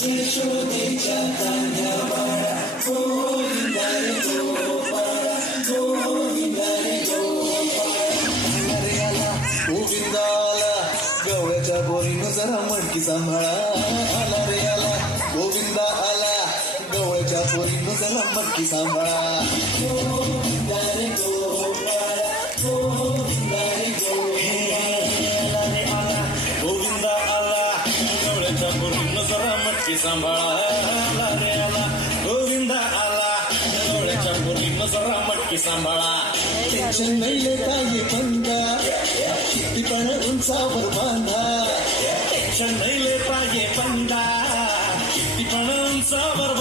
यशोदेच्या तान्ह्या बाळा गोविंदा रे गोपाळा गोविंदा रे गोपाळा रे आला गोविंदा आला गवळ्याच्या बोरीनं जरा मडकी सांभाळा आला रे आला गोविंदा आला गवळ्याच्या बोरीनं जरा मडकी सांभाळा गोविंदा रे गोपाळा गोविंदा रे गोपाळा रे आला गोविंदा आला गवळ्याच्या बोरीनं जरा मडकी सांभाळा आला रे आला गोविंदा आला गवळ्याच्या बोरीनं जरा मडकी सांभाळा टेन्शन नाही काही बंदा कितीपण उंचावर बांधा टेन्शन नाही पाहिजे बंदा कितीपण उंचावर